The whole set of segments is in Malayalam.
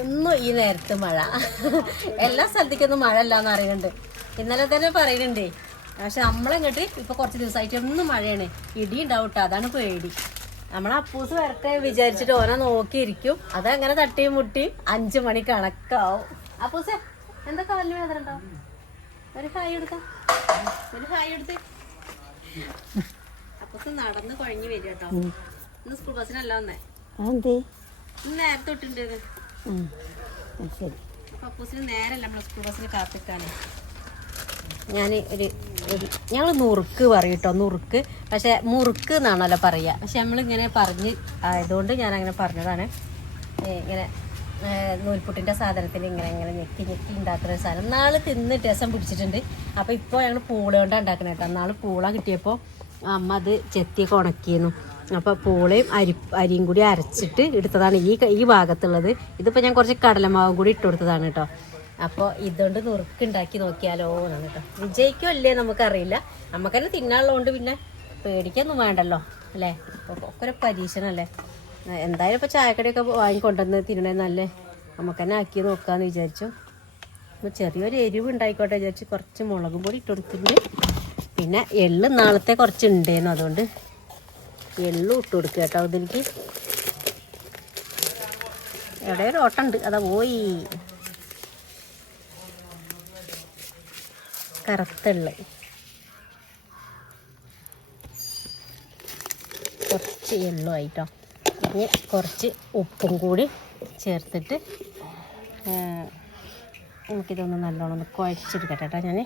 എന്നും ഈ നേരത്ത് മഴ. എല്ലാ സ്ഥലത്തേക്കൊന്നും മഴ അല്ല എന്ന് അറിയുന്നുണ്ട് ഇന്നലെ തന്നെ പറയുന്നുണ്ടേ പക്ഷെ നമ്മളെങ്ങോട്ട് ഇപ്പൊ കുറച്ച് ദിവസമായിട്ട് ഒന്നും മഴയാണ്. ഇടി ഉണ്ടാവും അതാണ് പേടി. നമ്മളെ അപ്പൂസ് വരട്ടെ വിചാരിച്ചിട്ട് ഓനെ നോക്കിയിരിക്കും. അതങ്ങനെ തട്ടിയും മുട്ടിയും അഞ്ചു മണി കണക്കാവും. അപ്പൂസ് എന്താ കാലിന് വേദന ഉണ്ടാവും ഒരു ഹായ് എടുക്കാം ഒരു ഹായ് എടുത്ത് അപ്പൂസ് നടന്ന് കുഴഞ്ഞു വരും കേട്ടോ ഇന്ന് സ്കൂൾ ബസ്സിനല്ല വന്നേ. നേരത്തെ തൊട്ടുണ്ട് ശരി. പപ്പൂസിന് നേരല്ല നമ്മളെ സ്കൂൾ ബസ്സിന് കാത്തിക്കാണ് ഞാൻ ഒരു ഒരു ഞങ്ങൾ നുറുക്ക് പറയും കേട്ടോ നുറുക്ക്. പക്ഷെ മുറുക്ക് എന്നാണല്ലോ പറയുക പക്ഷെ നമ്മളിങ്ങനെ പറഞ്ഞ് ആയതുകൊണ്ട് ഞാൻ അങ്ങനെ പറഞ്ഞതാണ് ഇങ്ങനെ നൂൽപുട്ടിന്റെ സാധനത്തിൽ ഇങ്ങനെ ഇങ്ങനെ ഞെക്കി ഞെക്കി ഉണ്ടാക്കുന്ന ഒരു സാധനം. നാളെ തിന്ന് രസം പിടിച്ചിട്ടുണ്ട്. അപ്പോൾ ഇപ്പോൾ ഞങ്ങൾ പൂള കൊണ്ടാണ് ഉണ്ടാക്കുന്നത് കേട്ടോ നാളെ പൂള കിട്ടിയപ്പോൾ അമ്മ അത് ചെത്തിയൊക്കെ ഉണക്കിയിരുന്നു. അപ്പോൾ പൂളയും അരി അരിയും കൂടി അരച്ചിട്ട് എടുത്തതാണ് ഈ ഈ ഭാഗത്തുള്ളത്. ഇതിപ്പോൾ ഞാൻ കുറച്ച് കടലമാവും കൂടി ഇട്ട് കൊടുത്തതാണ് കേട്ടോ. അപ്പോൾ ഇതുകൊണ്ട് നുറുക്ക് ഉണ്ടാക്കി നോക്കിയാലോ എന്നാണ് കേട്ടോ. വിജയിക്കോ അല്ലേ നമുക്കറിയില്ല. നമുക്കന്നെ തിന്നാനുള്ളതുകൊണ്ട് പിന്നെ പേടിക്കൊന്നും വേണ്ടല്ലോ അല്ലേ? അപ്പോൾ ഒക്കെ ഒരു പരീക്ഷണമല്ലേ എന്തായാലും ഇപ്പോൾ ചായക്കടയൊക്കെ വാങ്ങിക്കൊണ്ടുവന്ന് തിന്നണേ നല്ലേ? നമുക്ക് തന്നെ ആക്കി നോക്കാമെന്ന് വിചാരിച്ചു. അപ്പോൾ ചെറിയൊരു എരിവ് ഉണ്ടായിക്കോട്ടെ വിചാരിച്ച് കുറച്ച് മുളകും പൊടി ഇട്ട് കൊടുത്തിട്ടുണ്ട്. പിന്നെ എള്ള് നാളത്തെ കുറച്ച് ഉണ്ടേന്നു അതുകൊണ്ട് എള്ളും ഇട്ട് കൊടുക്കുക കേട്ടോ ഇതിലേക്ക്. എവിടെ? ഒരു ഓട്ടമുണ്ട് അതാ പോയി. കറുത്തുള്ള കുറച്ച് എള്ളു ആയിട്ടോ. ഇനി കുറച്ച് ഉപ്പും കൂടി ചേർത്തിട്ട് എനിക്കിതൊന്ന് നല്ലോണം ഒന്ന് കുഴച്ചെടുക്കട്ടെ കേട്ടോ ഞാൻ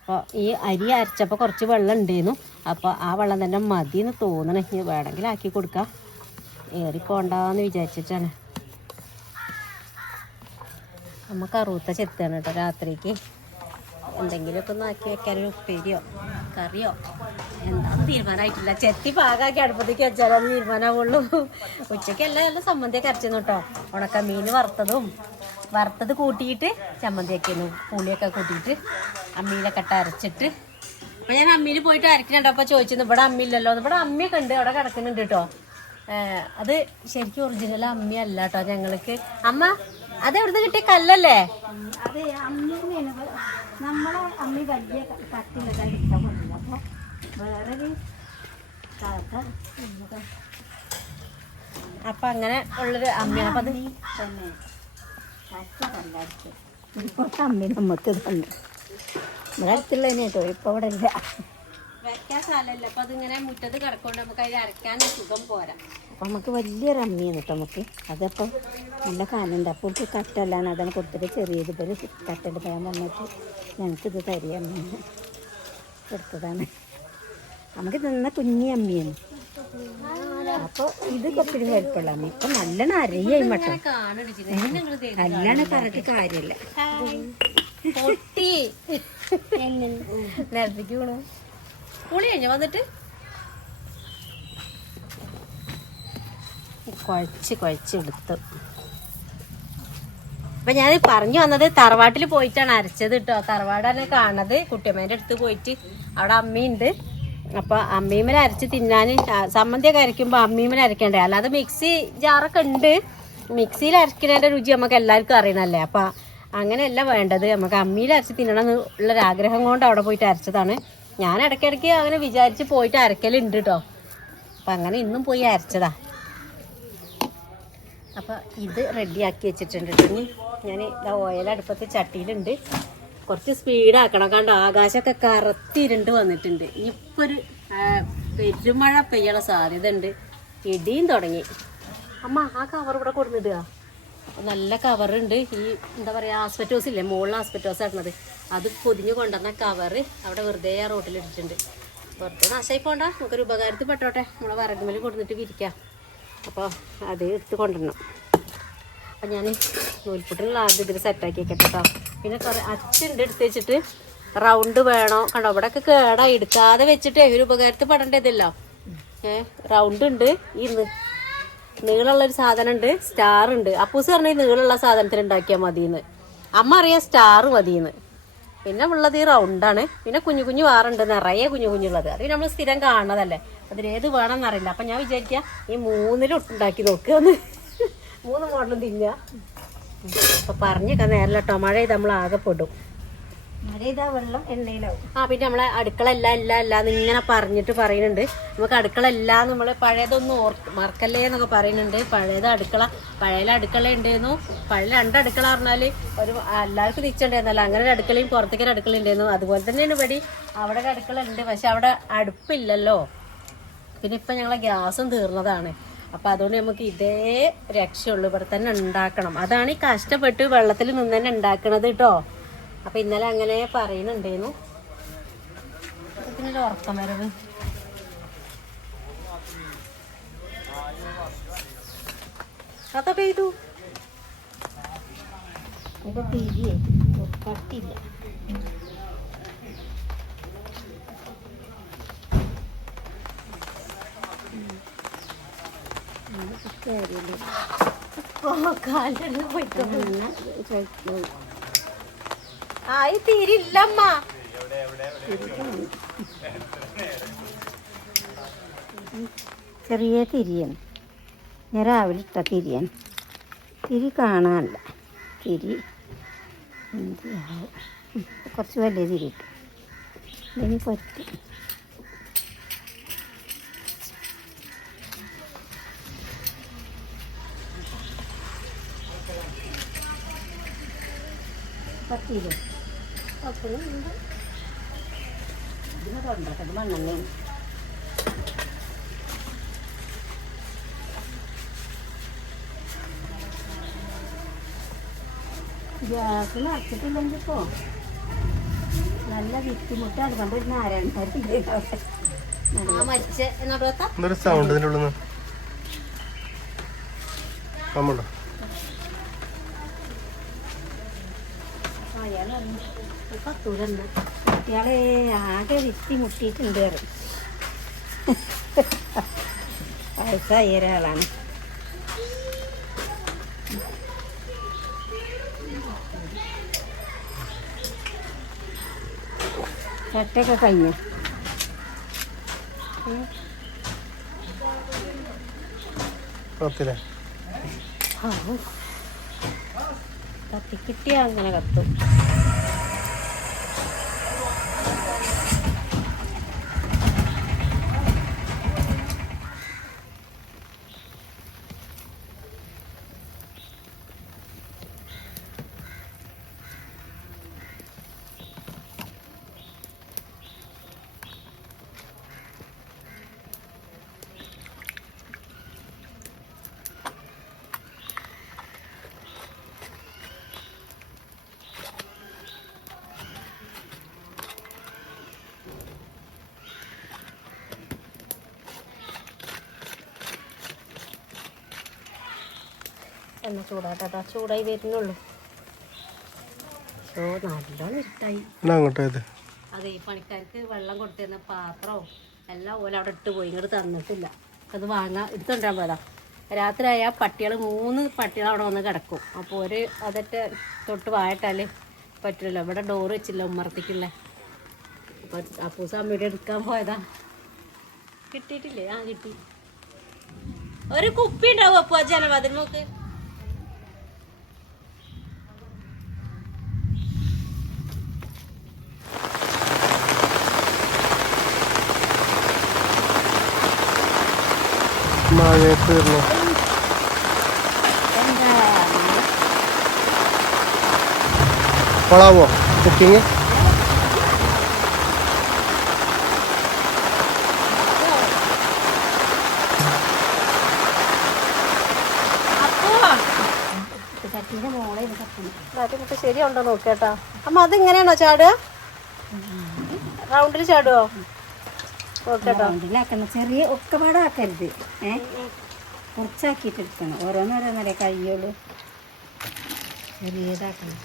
അപ്പോൾ ഈ അരി അരച്ചപ്പോൾ കുറച്ച് വെള്ളം ഉണ്ടായിരുന്നു അപ്പോൾ ആ വെള്ളം തന്നെ മതി എന്ന് തോന്നണേ വേണമെങ്കിൽ ആക്കി കൊടുക്കാം. ഏറി പോണ്ടാന്ന് വിചാരിച്ചിട്ടാണ്. നമുക്ക് കറുത്ത ചെത്താണ് കേട്ടോ രാത്രിക്ക്. എന്തെങ്കിലുമൊക്കെ ഒന്ന് ആക്കി വെക്കാനൊരു ഉപ്പേരിയോ കറിയോ എന്താണെന്ന് തീരുമാനമായിട്ടില്ല. ചെത്തി പാകാക്കി അടുപ്പത്തേക്ക് വെച്ചാലോ തീരുമാനമാവുള്ളൂ. ഉച്ചയ്ക്ക് എല്ലാം നല്ല സമ്മന്തിയൊക്കെ കേട്ടോ. ഉണക്ക മീൻ വറുത്തതും വറുത്തത് കൂട്ടിയിട്ട് ചമ്മന്തി ആക്കിയിരുന്നു പുളിയൊക്കെ കൂട്ടിയിട്ട് അമ്മീലൊക്കെ ഇട്ട് അരച്ചിട്ട് അപ്പൊ ഞാൻ അമ്മിയിൽ പോയിട്ട് അരക്കുന്നുണ്ടപ്പോൾ ചോദിച്ചിരുന്നു ഇവിടെ അമ്മയില്ലല്ലോ? ഇവിടെ അമ്മയൊക്കെ ഉണ്ട് അവിടെ കിടക്കുന്നുണ്ട് കേട്ടോ. അത് ശരിക്കും ഒറിജിനൽ അമ്മി അല്ല കേട്ടോ ഞങ്ങൾക്ക്. അമ്മ അത് എവിടുന്ന് കിട്ടിയ കല്ലല്ലേ? അതെ നമ്മളെ അമ്മ വലിയ വേറൊരു അപ്പൊ അങ്ങനെ ഉള്ളൊരു അമ്മയാണ്. അപ്പൊ അത് തന്നെ. അമ്മ നമുക്ക് തന്നെ കേട്ടോ ഇവിടെ ഇല്ല വെക്കാൻ സ്ഥലമല്ല അപ്പൊ അതിങ്ങനെ മുറ്റത്ത് കിടക്കൊണ്ട് നമുക്ക് അതിൽ അരക്കാൻ സുഖം പോരാ. അപ്പോൾ നമുക്ക് വലിയൊരു അമ്മിയാണ് കേട്ടോ നമുക്ക്. അതപ്പോൾ നല്ല കാലുണ്ട്. അപ്പോൾ ഇത് കട്ടല്ലാണ് അതാണ് കൊടുത്തിട്ട് ചെറിയത്. പോലെ കട്ടെടുക്കാൻ വന്നിട്ട് ഞങ്ങൾക്കിത് തരിക അമ്മ. കൊടുത്തതാണ്. നമുക്ക് നിന്ന കുഞ്ഞി അമ്മിയാണ്. അപ്പോൾ ഇത് കുറച്ചൊരു വലിപ്പമുള്ള അമ്മ. ഇപ്പൊ നല്ലോണം അരയായി മട്ടോ. നല്ലോണം പറഞ്ഞിട്ട് കാര്യമില്ല പൊട്ടി. നേരത്തേക്ക് വീണു. കുളി കഴിഞ്ഞു വന്നിട്ട്? കുഴച്ച് കുഴച്ചെടുത്തു അപ്പൊ ഞാൻ പറഞ്ഞു വന്നത് തറവാട്ടിൽ പോയിട്ടാണ് അരച്ചത് കേട്ടോ തറവാടാണ് കാണുന്നത് കുട്ടിയമ്മേന്റെ അടുത്ത് പോയിട്ട് അവിടെ അമ്മയുണ്ട് അപ്പൊ അമ്മീമല അരച്ച് തിന്നാൻ സമ്മന്തിയൊക്കെ അരയ്ക്കുമ്പോ അമ്മീമല അരയ്ക്കണ്ടേ? അല്ലാതെ മിക്സി ജാറൊക്കെ ഉണ്ട്. മിക്സിയിൽ അരക്കുന്നതിന്റെ രുചി നമുക്ക് എല്ലാവർക്കും അറിയണല്ലേ? അപ്പൊ അങ്ങനെയല്ല വേണ്ടത്. നമുക്ക് അമ്മിയിൽ അരച്ച് തിന്നണം എന്നുള്ളൊരു ആഗ്രഹം കൊണ്ട് അവിടെ പോയിട്ട് അരച്ചതാണ്. ഞാൻ ഇടയ്ക്കിടയ്ക്ക് അങ്ങനെ വിചാരിച്ച് പോയിട്ട് അരക്കലുണ്ട് കേട്ടോ അപ്പം അങ്ങനെ ഇന്നും പോയി അരച്ചതാ. അപ്പോൾ ഇത് റെഡിയാക്കി വെച്ചിട്ടുണ്ട് ഞാൻ ഓയിൽ അടുപ്പത്ത് ചട്ടിയിലുണ്ട്. കുറച്ച് സ്പീഡാക്കണം. കണ്ട ആകാശമൊക്കെ കറുത്തിരുണ്ട് വന്നിട്ടുണ്ട്. ഇപ്പോൾ ഒരു പെരുമഴ പെയ്യാനുള്ള സാധ്യത ഉണ്ട് ഇടിയും തുടങ്ങി. അമ്മ ആ കവർ ഇവിടെ കൊടുത്തിടുക നല്ല കവറുണ്ട് ഈ എന്താ പറയുക ആസ്പെറ്റോസ് ഇല്ലേ? മുകളിൽ ആസ്പെറ്റോസ് ആയിരുന്നത് അത് പൊതിഞ്ഞ് കൊണ്ടുവന്ന കവറ് അവിടെ വെറുതെ ആ റോട്ടിൽ ഇട്ടിട്ടുണ്ട്. വെറുതെ നാശമായി പോണ്ട. നമുക്കൊരു ഉപകാരത്തിൽ പെട്ടോട്ടെ. നമ്മളെ വറകുമേൽ കൊടുത്തിട്ട് വിരിക്കാം അപ്പോൾ അത് എടുത്ത് കൊണ്ടുവരണം. അപ്പം ഞാൻ നൂൽപ്പുട്ടിനുള്ള ആദ്യം ഇതിൽ സെറ്റാക്കി വെക്കട്ടെ കേട്ടോ പിന്നെ കുറേ അച്ചുണ്ട് എടുത്ത് വെച്ചിട്ട് റൗണ്ട് വേണോ? കണ്ടോ? ഇവിടെ ഒക്കെ കേടാ. എടുക്കാതെ വെച്ചിട്ട് ഒരു ഉപകാരത്തിൽ പെടേണ്ടതല്ലോ ഏഹ് റൗണ്ട് ഉണ്ട്. ഈ നി- നീളമുള്ള ഒരു സാധനം ഉണ്ട് സ്റ്റാർ ഉണ്ട്. അപ്പൂസ് പറഞ്ഞ നീളമുള്ള സാധനത്തിൽ ഉണ്ടാക്കിയാൽ മതിയെന്ന്. അമ്മ അറിയാം സ്റ്റാർ മതിയെന്ന്. പിന്നെ ഉള്ളത് ഈ റൗണ്ടാണ് പിന്നെ കുഞ്ഞു കുഞ്ഞു വാറുണ്ട് നിറയെ കുഞ്ഞു കുഞ്ഞുള്ളത്. അത് നമ്മൾ സ്ഥിരം കാണുന്നതല്ലേ. അതിലേത് വേണമെന്നറിയില്ല അപ്പം ഞാൻ വിചാരിക്ക ഈ മൂന്നിലും ഉണ്ടാക്കി നോക്കുകയെന്ന് മൂന്ന് മോഡൽ മോഡലും തിന്നുക അപ്പൊ പറഞ്ഞൊക്കെ നേരല്ല ടൊമാഴ മഴ ചെയ്ത് നമ്മൾ ആകെ പെടും. വെള്ളം ആ പിന്നെ നമ്മളെ അടുക്കള അല്ല അല്ല അല്ല ഇങ്ങനെ പറഞ്ഞിട്ട് പറയുന്നുണ്ട്. നമുക്ക് അടുക്കള അല്ല നമ്മൾ പഴയതൊന്നും ഓർ മറക്കല്ലേ എന്നൊക്കെ പറയുന്നുണ്ട്. പഴയത് അടുക്കള പഴയ അടുക്കള ഉണ്ടായിരുന്നു പഴയ രണ്ട് അടുക്കള പറഞ്ഞാൽ ഒരു എല്ലാവർക്കും തിരിച്ചുണ്ടായിരുന്നല്ലോ അങ്ങനെ ഒരു അടുക്കളയും പുറത്തേക്കൊരു അടുക്കള ഉണ്ടായിരുന്നു അതുപോലെ തന്നെയാണ് ഇവിടെ അവിടെ ഒരു അടുക്കള ഉണ്ട്. പക്ഷെ അവിടെ അടുപ്പില്ലല്ലോ. പിന്നെ ഇപ്പം ഞങ്ങളെ ഗ്യാസും തീർന്നതാണ്. അപ്പം അതുകൊണ്ട് നമുക്ക് ഇതേ രക്ഷയുള്ളൂ. ഇവിടെ തന്നെ ഉണ്ടാക്കണം. അതാണ് ഈ കഷ്ടപ്പെട്ട് വെള്ളത്തിൽ നിന്ന് തന്നെ ഉണ്ടാക്കണത് കേട്ടോ. അപ്പം ഇന്നലെ അങ്ങനെ പറയുന്നുണ്ടേനു ഇതിനൊരു ഉറക്കം വരവ്. ഓ കാലിന് പോയിക്കോ ആ തീരില്ലമ്മ. ചെറിയ തിരിയാണ് ഞാൻ രാവിലെ ഇട്ട തിരിയാണ് തിരി കാണാനല്ല. തിരി കുറച്ച് വലിയ തിരി ഇട്ടു. ഇതിന് പറ്റും. പറ്റിയില്ലേ നിറച്ചിട്ടില്ലെങ്കിൽ ഇപ്പോ നല്ല ബുദ്ധിമുട്ടാണ് ഒരു നാരായണ സൗണ്ട് ഇതിന്റെ ഉള്ളിൽ നിന്ന് പത്തൂരെണ്ണ കുട്ടികളെ ആകെ വിത്തി മുട്ടിയിട്ടുണ്ട് പറയും. വയസ്സായ ഒരാളാണ്. ചട്ടയൊക്കെ കഴിഞ്ഞു? കത്തിക്കിട്ടിയാ കത്തി കിട്ടിയാ അങ്ങനെ കത്തും. എണ്ണ ചൂടാട്ടാ. ചൂടായി വരുന്നുള്ളൂ. ഓ നല്ലോണം അതെ ഈ പണിക്കാർക്ക് വെള്ളം കൊടുത്തിരുന്ന പാത്രവും എല്ലാം ഓല അവിടെ ഇട്ട് പോയി. ഇങ്ങോട്ട് തന്നിട്ടില്ല. അത് വാങ്ങാൻ എടുത്തോണ്ടാൻ പോയതാ. രാത്രി ആയാൽ പട്ടികൾ മൂന്ന് പട്ടികൾ അവിടെ വന്ന് കിടക്കും. അപ്പോൾ ഒരു അതൊക്കെ തൊട്ട് വായിട്ടാൽ പറ്റില്ല ഇവിടെ ഡോറ് വെച്ചില്ല ഉമ്മർത്തിക്കില്ല അപ്പോൾ അപ്പൂസ് അമ്മയുടെ എടുക്കാൻ പോയതാ. കിട്ടിയിട്ടില്ലേ? ആ കിട്ടി. ഒരു കുപ്പി ഉണ്ടാവും അപ്പോ ആ ജനവാതിൽ നോക്ക് മഴയത്ത് എന്താ കൊളാവോ കുക്കിങ്? ശരിയുണ്ടോ നോക്കേട്ടാ അമ്മ അതിങ്ങനെയാണോ ചാടുക? റൗണ്ടിൽ ചാടുവോ? റൗണ്ടിലാക്കണം ചെറിയ ഒക്കെപാടാക്കരുത്. ഏ? കുറച്ചാക്കിയിട്ട് എടുക്കണം ഓരോന്നോരോന്നല്ലേ കഴിയുള്ളൂ. ചെറിയതാക്കണം.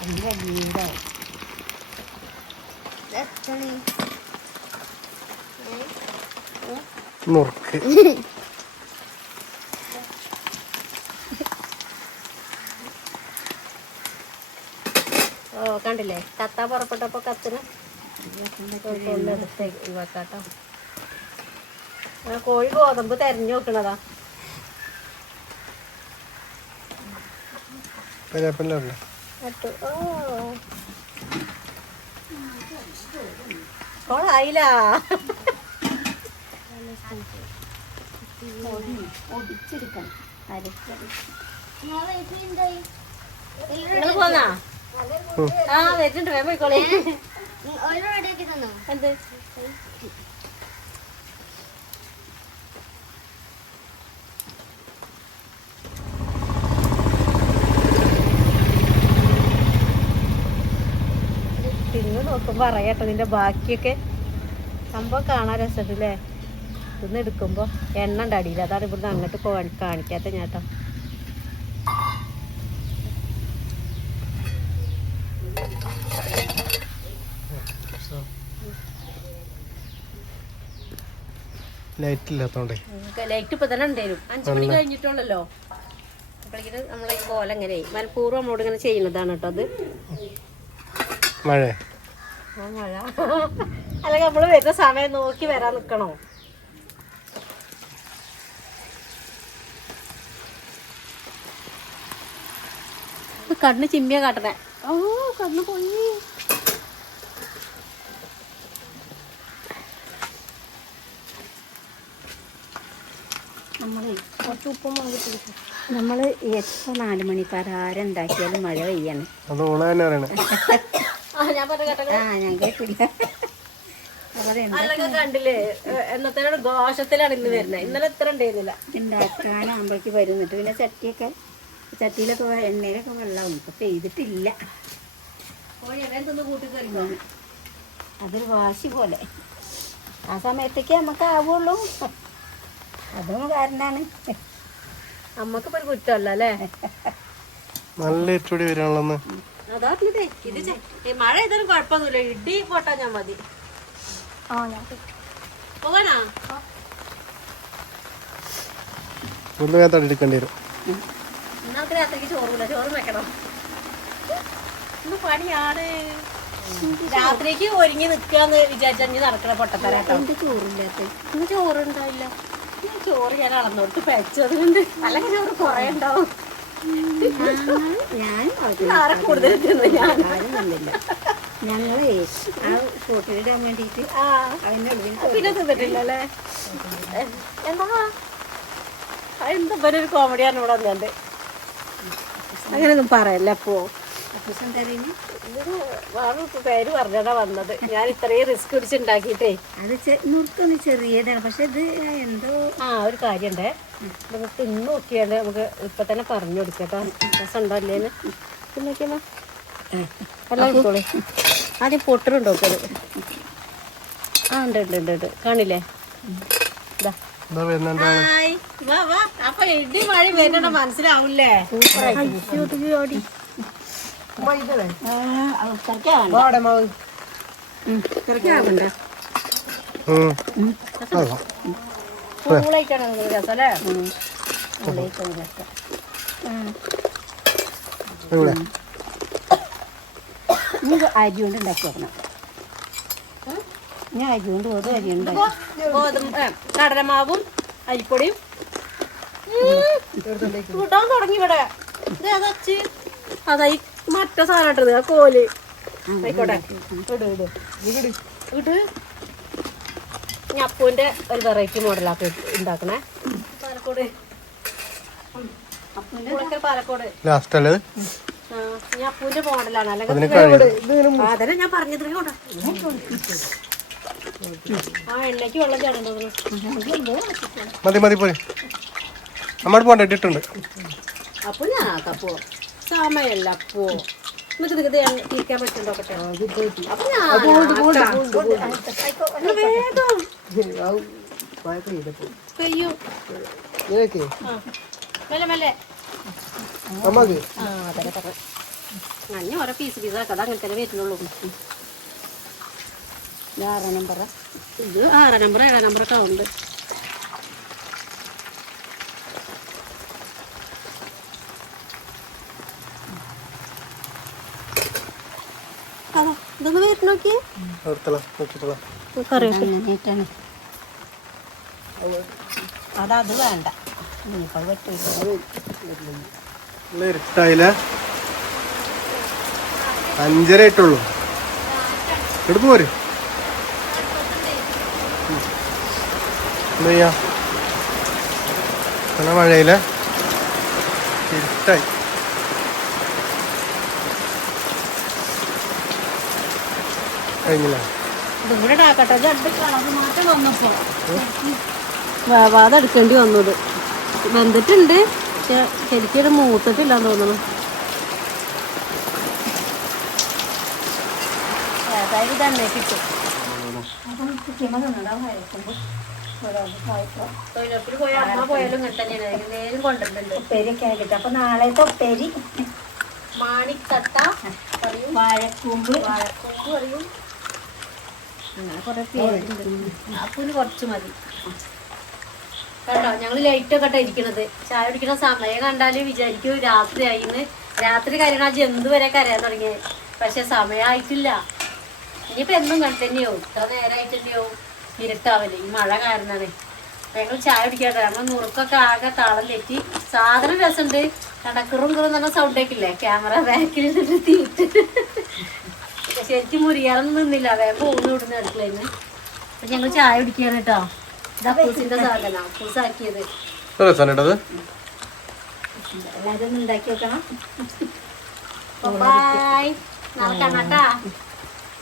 അതിന് വലിയതാവും നുറുക്ക്. ഓ കണ്ടില്ലേ? കത്താൻ പുറപ്പെട്ടപ്പോ കത്തിന് ഒഴിവാക്കാട്ടോ. ആ കോഴി ഗോതമ്പ് തെരഞ്ഞു നോക്കണതാ. കോളായില്ല. ഒടിച്ചെടുക്കണം. അരക്കണം നിങ്ങൾ പോന്നാ? ആ വരുന്നുണ്ട്. വേഗം പോയിക്കോളെ. എന്ത്? തിന്ന് നോക്കുമ്പോ അറിയാട്ടോ നിന്റെ ബാക്കിയൊക്കെ സംഭവം കാണാൻ രസമുണ്ടല്ലേ? ഇന്ന് എടുക്കുമ്പോ എണ്ണ ഉണ്ട് അടിയിൽ? അതാണ് ഇവിടുന്ന് അങ്ങോട്ട് കാണിക്കാത്ത ഞാട്ടോ ലൈറ്റ് ഇല്ലാത്തോണ്ടേ ലൈറ്റ് ഇപ്പൊ തന്നെ ഉണ്ടായിരുന്നു അഞ്ചു മണി കഴിഞ്ഞിട്ടുള്ളല്ലോ. അപ്പോഴേക്കും നമ്മളെ കോലം ഇങ്ങനെ മനഃപൂർവം നമ്മളോട് ഇങ്ങനെ ചെയ്യുന്നതാണ് കേട്ടോ അത്. മഴ? മഴ. അല്ലെങ്കിൽ നമ്മൾ വരുന്ന സമയം നോക്കി വരാൻ നിക്കണോ? കണ്ണ് ചിമ്മിയ കാട്ടണേ ഓ കണ്ണ് പോയി നമ്മൾ നമ്മൾ എപ്പോൾ നാല് മണി പരാരം ഉണ്ടാക്കിയാലും മഴ പെയ്യാണ്. അത് ഓൾ തന്നെ അറിയണേ ആ ഞാൻ പറഞ്ഞ കേട്ടോ ആ ഞാൻ കേട്ടില്ല. കണ്ടില്ലേ? എന്നത്തേനോട് ദോഷത്തിലാണ് ഇന്ന് വരുന്നത് ഇന്നലെ ഉണ്ടായിരുന്നില്ല. ഉണ്ടാക്കാനാകുമ്പോഴേക്ക് വരും. എന്നിട്ട് പിന്നെ ചട്ടിയൊക്കെ ചട്ടിയിലൊക്കെ എണ്ണയിലൊക്കെ വെള്ളമാവും ഇപ്പൊ കയറിക്കോ അതൊരു വാശി പോലെ. ആ സമയത്തേക്ക് നമുക്ക് ആവുള്ളൂ അതും കാരണമാണ് അമ്മക്കിപ്പോ ഒരു കുറ്റമല്ല അല്ലേ നല്ല ഇട്ടുകൂടി വരാനുള്ളന്ന്. അതാ ഇത് ഈ മഴ ചെയ്താലും കുഴപ്പമൊന്നുമില്ല. ഇടി പോട്ടാ ഞാൻ മതി. പോകാനാ ഒന്ന് ഞാൻ തടിയെടുക്കേണ്ടി വരും. നമുക്ക് രാത്രിക്ക് ചോറില്ല ചോറ് വെക്കണം. ഇന്ന് പണിയാണ്. രാത്രിക്ക് ഒരുങ്ങി നിക്കാന്ന് വിചാരിച്ചാ ഇനി നടക്കണ പൊട്ടത്തരാട്ടോ. ചോറില്ലാത്ത? ഇന്ന് ചോറുണ്ടാവില്ല ചോറ് ഞാൻ അളന്നോട്ട് പെച്ചതുകൊണ്ട് അല്ലെങ്കിൽ ചോറ് കുറെ ഉണ്ടാവും. ഞാൻ ആരെ കൂടുതൽ ഞങ്ങളേ ആ ഫോട്ടോയിടാൻ വേണ്ടിട്ട് പിന്നെ തിന്നിട്ടില്ലല്ലേ? എന്താ? എന്താ ഒരു കോമഡിയാണ് ഇവിടെ വന്നുണ്ട് അങ്ങനെയൊന്നും പറയല്ലേ അപ്പോ? വേറെ പേര് വന്നത്. ഞാൻ ഇത്രയും റിസ്ക് അത് നുറുക്കൊന്ന് ചെറിയതാണ്. പക്ഷെ ഇത് എന്തോ ആ ഒരു കാര്യണ്ടേ. നമുക്ക് നമുക്ക് ഇപ്പൊ തന്നെ പറഞ്ഞു കൊടുക്കട്ടോ അല്ലേന്ന്? എല്ലാം ആദ്യം പൊട്ടറുണ്ടോ അത് ആ ഉണ്ട് ഉണ്ട് ഉണ്ട് ഉണ്ട്. കാണില്ലേ? ഇതാ അപ്പൊ ഇടി മഴ മനസ്സിലാവൂലേ അരി കൊണ്ട് ഉണ്ടാക്കി വെക്കണം. ഞാൻ അരി കൊണ്ട് ഓരോ അരി കൊണ്ട് ഇപ്പൊ ഗോതമ്പ് ഏ, കടലമാവും അരിപ്പൊടിയും. കൂട്ടാൻ തുടങ്ങി ഇവിടെ? അതായി മറ്റ സാധനം ഇട്ടത് ആ കോൽ. ആയിക്കോട്ടെ. ഇട് ഒരു വെറൈറ്റി മോഡലാക്കി ഉണ്ടാക്കണേ. പാലക്കോട്. പാലക്കോട്. ലാസ്റ്റ് അല്ലേ മോഡലാണ് അല്ലെങ്കിൽ അതന്നെ ഞാൻ പറഞ്ഞത് ഇങ്ങോട്ടാ. ആ എണ്ണയ്ക്ക് വെള്ളം ചാടേണ്ടത് മതി മതി പോരെ. നമ്മോട് പോണ്ട ഇട്ടിട്ടുണ്ട്. അപ്പൊ ഞാൻ സമയല്ല അപ്പോ നിനക്ക്? നിനക്ക് ഓരോ പീസ് പീസ് ആക്കാതെ അങ്ങനെ തന്നെ വരുന്നുള്ളൂ. ഇത് ആറാം നമ്പർ ഏഴാം നമ്പറൊക്കെ ഉണ്ട് അതാ ഇതൊന്ന് വരുന്ന നോക്കി നിർത്തല നോക്കിട്ടോളാം കറിവേപ്പില അങ്ങനെയായിട്ടാണ് അതത് വേണ്ട. ഇനിയിപ്പോൾ ഇരുട്ടായില്ല? അഞ്ചര ആയിട്ടുള്ളൂ. എടുത്തു പോര്. എന്താ മഴയില്ല ഇരുട്ടായി. കഴിഞ്ഞില്ല? ഇത് മാറ്റം വന്നപ്പോ. വേവാതെ എടുക്കേണ്ടി വന്നത് വെന്തിട്ടുണ്ട്. പക്ഷെ ശരിക്കും മൂത്തിട്ടില്ലാന്ന് തോന്നുന്നു. ഏതായാലും തന്നെ കിട്ടും. ഉപ്പേരിയൊക്കെ അപ്പൊ നാളത്തെ ഉപ്പേരി. മാണിക്കട്ട വാഴക്കൂമ്പ്. വാഴക്കൂമ്പ് പറയും. കുറെ അപ്പൂന് കുറച്ച് മതി. കേട്ടോ ഞങ്ങൾ ലൈറ്റ് ഒക്കെ ഇരിക്കണത്. ചായ കുടിക്കുന്ന സമയം കണ്ടാൽ വിചാരിക്കും രാത്രി ആയിന്ന് രാത്രി കരയണ ജന്തു വരെ കരയാൻ തുടങ്ങിയത് പക്ഷെ സമയമായിട്ടില്ല ഇനിയിപ്പോ എന്നും കണ്ടന്നെയോ ഇത്ര നേരമായിട്ടല്ലയോ ഇരുട്ടാവൽ ഈ മഴ കാരണമാണ് ഞങ്ങൾ ചായ കുടിക്കാട്ടെ നമ്മൾ നുറുക്കൊക്കെ ആകെ താളം തെറ്റി. സാധനം രസമുണ്ട്. കടക്കുറും കുറും തന്നെ സൗണ്ട് കേൾക്കില്ലേ ക്യാമറ ബാക്കിൽ നിന്നിട്ട് തീറ്റ്. ശരിക്കും മുറിയാറൊന്നും നിന്നില്ല. വേഗം പോകുന്നു വിടുന്ന അടുക്കളയിൽ അപ്പൊ ഞങ്ങൾ ചായ കുടിക്കാണ് കേട്ടോ. ഇത് അപ്പൂസിന്റെ സാധനം. അപ്പൂസാക്കിയത്. രസമാണ് എല്ലാരും ഉണ്ടാക്കി വെക്കണം ബൈ നാളെ കാണാട്ടാ